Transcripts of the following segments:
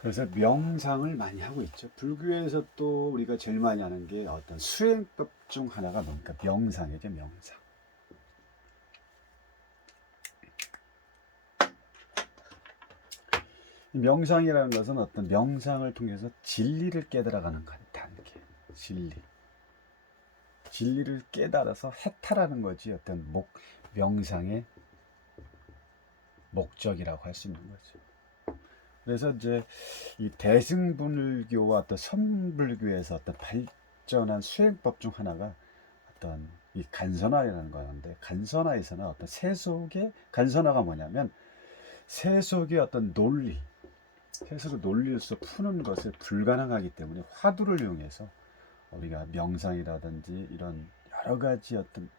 그래서 명상을 많이 하고 있죠. 불교에서 또 우리가 제일 많이 하는 게 어떤 수행법 중 하나가 뭡니까? 명상이죠, 명상. 명상이라는 것은 어떤 명상을 통해서 진리를 깨달아가는 단계. 진리. 진리를 깨달아서 해탈하는 거지 어떤 명상의 목적이라고 할 수 있는 거죠. 그래서 이제 이 대승불교와 어떤 선불교에서 어떤 발전한 수행법 중 하나가 어떤 이 간선화라는 거였는데, 간선화에서는 어떤 세속의 간선화가 뭐냐면 세속의 어떤 논리, 세속의 논리로서 푸는 것을 불가능하기 때문에 화두를 이용해서 우리가 명상이라든지 이런 여러 가지 어떤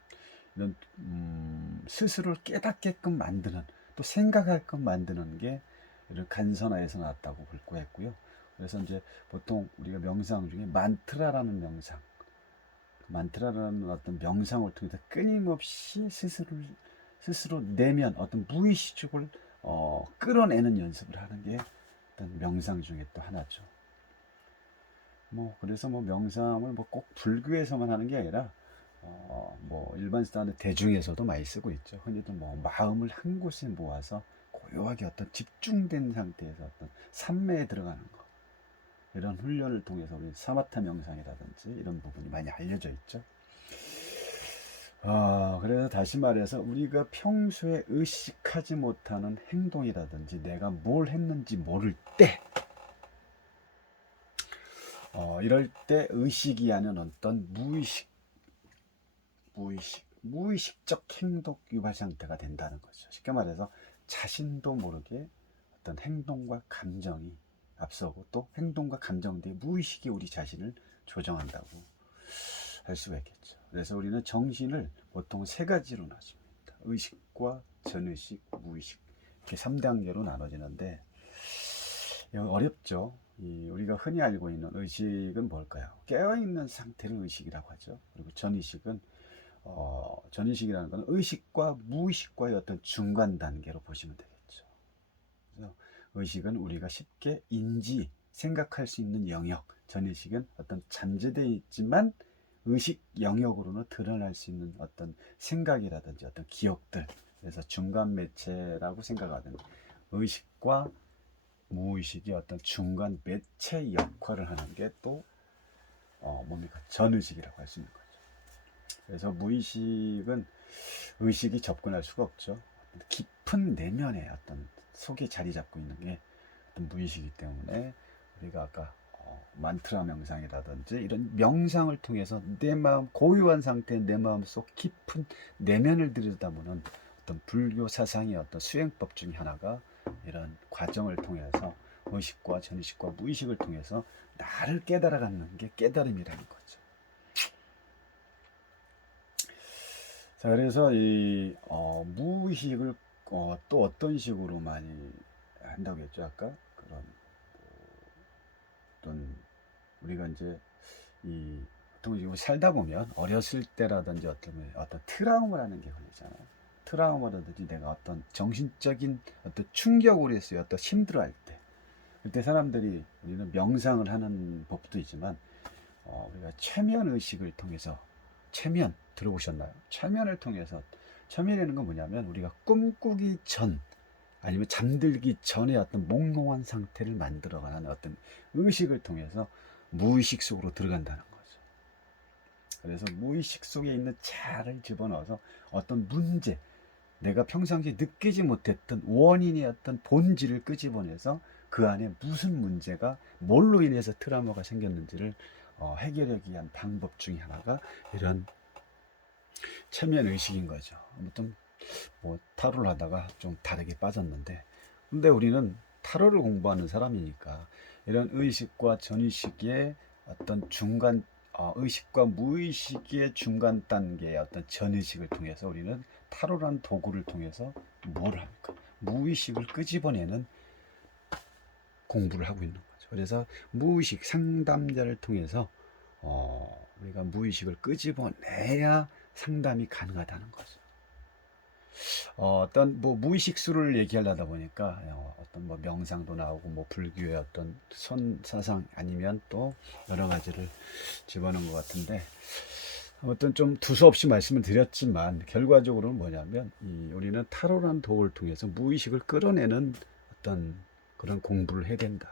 이런 스스로를 깨닫게끔 만드는, 또 생각하게끔 만드는 게 이런 간선화에서 나왔다고 볼 했고요. 그래서 이제 보통 우리가 명상 중에 만트라라는 명상, 만트라라는 어떤 명상을 통해서 끊임없이 스스로 내면 어떤 무의식적을 끌어내는 연습을 하는 게 어떤 명상 중에 또 하나죠. 뭐 그래서 뭐 명상을 뭐 꼭 불교에서만 하는 게 아니라 뭐 일반 사람 대중에서도 많이 쓰고 있죠. 흔히도 뭐 마음을 한 곳에 모아서 고요하게 어떤 집중된 상태에서 어떤 삼매에 들어가는 거, 이런 훈련을 통해서 우리 사마타 명상이라든지 이런 부분이 많이 알려져 있죠. 그래서 다시 말해서 우리가 평소에 의식하지 못하는 행동이라든지 내가 뭘 했는지 모를 때, 이럴 때 의식이 아닌 어떤 무의식적 행동 유발 상태가 된다는 거죠. 쉽게 말해서 자신도 모르게 어떤 행동과 감정이 앞서고, 또 행동과 감정 뒤에 무의식이 우리 자신을 조정한다고 할 수가 있겠죠. 그래서 우리는 정신을 보통 세 가지로 나눕니다. 의식과 전의식, 무의식, 이렇게 3단계로 나눠지는데 어렵죠. 우리가 흔히 알고 있는 의식은 뭘까요? 깨어있는 상태를 의식이라고 하죠. 그리고 전의식이라는 것은 의식과 무의식과의 어떤 중간 단계로 보시면 되겠죠. 그래서 의식은 우리가 쉽게 생각할 수 있는 영역, 전의식은 어떤 잠재되어 있지만 의식 영역으로는 드러날 수 있는 어떤 생각이라든지 어떤 기억들, 그래서 중간 매체라고 생각하는 의식과 무의식이 어떤 중간 매체 역할을 하는 게 또 뭡니까? 전의식이라고 할 수 있는 거죠. 그래서 무의식은 의식이 접근할 수가 없죠. 깊은 내면에 어떤 속에 자리 잡고 있는 게 어떤 무의식이기 때문에 우리가 아까 만트라 명상이라든지 이런 명상을 통해서 내 마음, 고요한 상태의 내 마음 속 깊은 내면을 들여다보는 어떤 불교 사상의 어떤 수행법 중에 하나가 이런 과정을 통해서 의식과 전의식과 무의식을 통해서 나를 깨달아가는 게 깨달음이라는 거죠. 자, 그래서 이 무의식을 또 어떤 식으로 많이 한다고 했죠, 아까? 그런 어떤 우리가 이제 이 보통 지금 살다 보면 어렸을 때라든지 어떤 트라우마라는 게 걸리잖아요. 트라우마라든지 내가 어떤 정신적인 어떤 충격으로 해서 어떤 힘들어할 때, 그때 사람들이 우리는 명상을 하는 법도 있지만 우리가 최면 의식을 통해서, 최면 들어보셨나요? 최면을 통해서, 최면이라는 건 뭐냐면 우리가 꿈꾸기 전 아니면 잠들기 전에 어떤 몽롱한 상태를 만들어가는 어떤 의식을 통해서 무의식 속으로 들어간다는 거죠. 그래서 무의식 속에 있는 자를 집어넣어서 어떤 문제, 내가 평상시에 느끼지 못했던 원인의 어떤 본질을 끄집어내서 그 안에 무슨 문제가 뭘로 인해서 트라우마가 생겼는지를 해결하기 위한 방법 중에 하나가 이런 체면 의식인 거죠. 아무튼 뭐 타로를 하다가 좀 다르게 빠졌는데, 근데 우리는 타로를 공부하는 사람이니까 이런 의식과 전의식의 어떤 중간, 의식과 무의식의 중간 단계의 어떤 전의식을 통해서 우리는 타로라는 도구를 통해서 뭘 합니까? 무의식을 끄집어내는 공부를 하고 있는 거죠. 그래서 무의식 상담자를 통해서 우리가 무의식을 끄집어내야 상담이 가능하다는 거죠. 어떤 뭐 무의식수를 얘기하려다 보니까 어떤 뭐 명상도 나오고 뭐 불교의 어떤 선 사상 아니면 또 여러 가지를 집어넣은 것 같은데, 아무튼 좀 두서없이 말씀을 드렸지만 결과적으로는 뭐냐면 우리는 타로라는 도구를 통해서 무의식을 끌어내는 어떤 그런 공부를 해야 된다.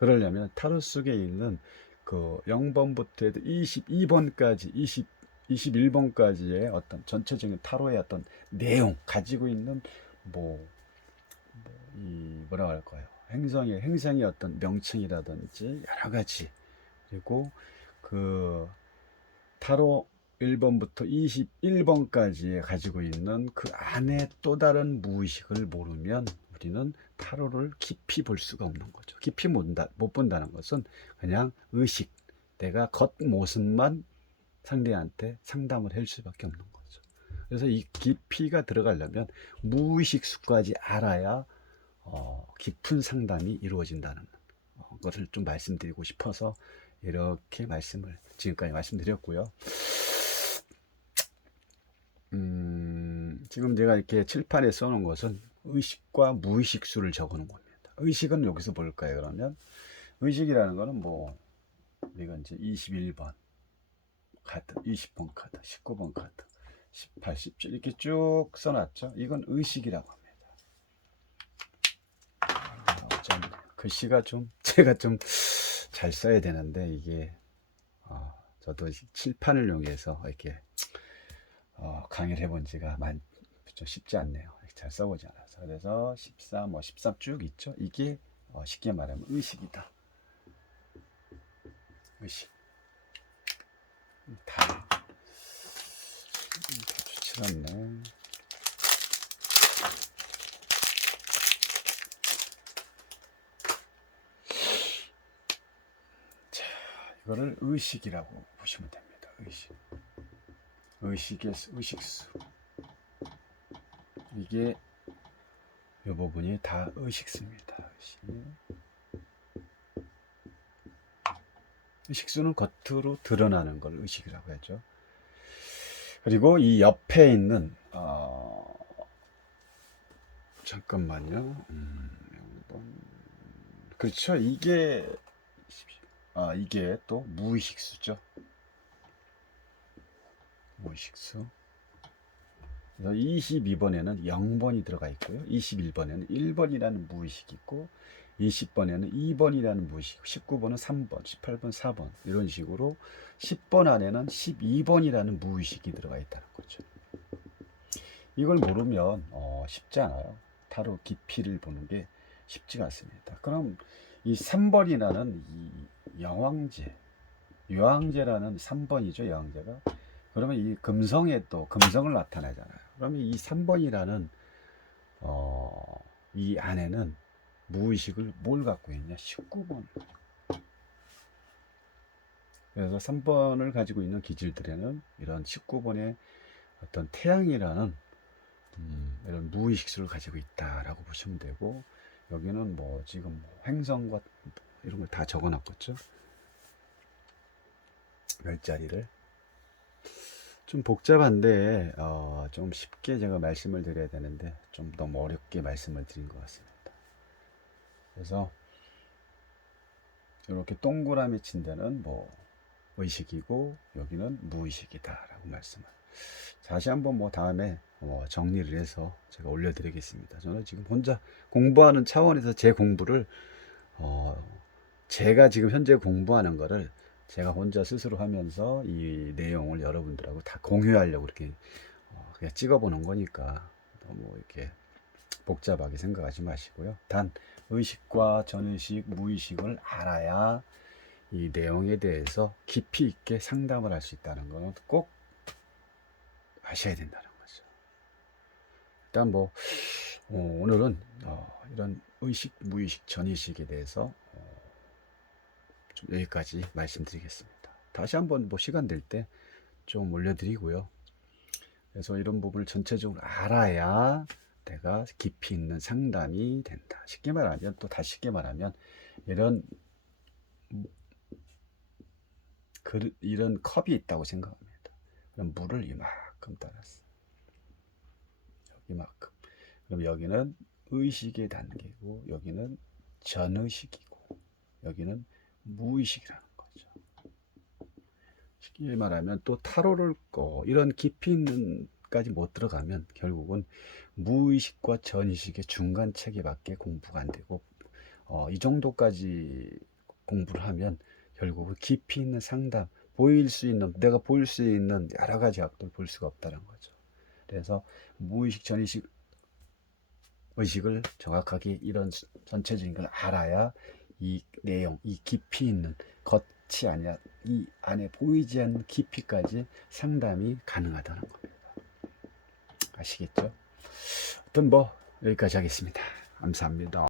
그러려면 타로 속에 있는 그 0번부터 해도 22번까지 21번까지의 어떤 전체적인 타로의 어떤 내용 가지고 있는 뭐, 뭐라 할까요? 행성의 어떤 명칭이라든지 여러 가지, 그리고 그 타로 1번부터 21번까지 가지고 있는 그 안에 또 다른 무의식을 모르면 우리는 타로를 깊이 볼 수가 없는 거죠. 깊이 못 본다는 것은 그냥 의식, 내가 겉모습만 상대한테 상담을 할 수밖에 없는 거죠. 그래서 이 깊이가 들어가려면 무의식수까지 알아야 깊은 상담이 이루어진다는 것을 좀 말씀드리고 싶어서 이렇게 지금까지 말씀드렸고요. 지금 제가 이렇게 칠판에 써놓은 것은 의식과 무의식수를 적어놓은 겁니다. 의식은 여기서 뭘까요? 그러면 의식이라는 거는 뭐 이건 이제 21번 카드, 20번 카드, 19번 카드, 18, 17 이렇게 쭉 써놨죠. 이건 의식이라고 합니다. 좀 글씨가 좀 제가 좀 잘 써야 되는데 이게 저도 칠판을 이용해서 이렇게 강의를 해본 지가 좀 쉽지 않네요. 잘 써보지 않아서. 그래서 14, 뭐 13 쭉 있죠. 이게 쉽게 말하면 의식이다. 의식. 다 좋지 않네. 자, 이거를 의식이라고 보시면 됩니다. 의식수. 이게 이 부분이 다 의식수입니다. 의식수는 겉으로 드러나는 걸 의식이라고 하죠. 그리고 이 옆에 있는 잠깐만요. 그렇죠. 이게 또 무의식수죠. 무의식수. 22번에는 0번이 들어가 있고요. 21번에는 1번이라는 무의식이 있고, 20번에는 2번이라는 무의식, 19번은 3번, 18번 4번 이런 식으로 10번 안에는 12번이라는 무의식이 들어가 있다는 거죠. 이걸 모르면 쉽지 않아요. 타로 깊이를 보는 게 쉽지가 않습니다. 그럼 이 3번이라는 이 여왕제라는 3번이죠. 여왕제가. 그러면 이 금성에 또 금성을 나타내잖아요. 그러면 이 3번이라는 이 안에는 무의식을 뭘 갖고 있냐? 19번. 그래서 3번을 가지고 있는 기질들에는 이런 19번의 어떤 태양이라는 이런 무의식수를 가지고 있다라고 보시면 되고, 여기는 뭐 지금 행성과 이런 걸 다 적어놨겠죠. 별자리를 좀 복잡한데 좀 쉽게 제가 말씀을 드려야 되는데 좀 너무 어렵게 말씀을 드린 것 같습니다. 그래서 이렇게 동그라미 친 데는 뭐 의식이고 여기는 무의식이다라고 말씀을 다시 한번 뭐 다음에 정리를 해서 제가 올려드리겠습니다. 저는 지금 혼자 공부하는 차원에서 제 공부를 제가 지금 현재 공부하는 거를 제가 혼자 스스로 하면서 이 내용을 여러분들하고 다 공유하려고 이렇게 그냥 찍어보는 거니까 너무 이렇게 복잡하게 생각하지 마시고요. 단 의식과 전의식, 무의식을 알아야 이 내용에 대해서 깊이 있게 상담을 할 수 있다는 것은 꼭 아셔야 된다는 거죠. 일단 뭐 오늘은 이런 의식, 무의식, 전의식에 대해서 좀 여기까지 말씀드리겠습니다. 다시 한번 뭐 시간 될 때 좀 올려드리고요. 그래서 이런 부분을 전체적으로 알아야 내가 깊이 있는 상담이 된다. 쉽게 말하면 또 다시 쉽게 말하면 이런 컵이 있다고 생각합니다. 그럼 물을 이만큼 따랐어. 이만큼. 그럼 여기는 의식의 단계고, 여기는 전의식이고, 여기는 무의식이라는 거죠. 쉽게 말하면 또 타로를 이런 깊이 있는까지 못 들어가면 결국은 무의식과 전의식의 중간 체계밖에 공부가 안 되고, 이 정도까지 공부를 하면 결국은 깊이 있는 상담, 내가 보일 수 있는 여러 가지 악도를 볼 수가 없다는 거죠. 그래서 무의식, 전의식, 의식을 정확하게 이런 전체적인 걸 알아야 이 내용, 이 깊이 있는 겉이 아니라 이 안에 보이지 않는 깊이까지 상담이 가능하다는 겁니다. 아시겠죠? 하여튼 여기까지 하겠습니다. 감사합니다.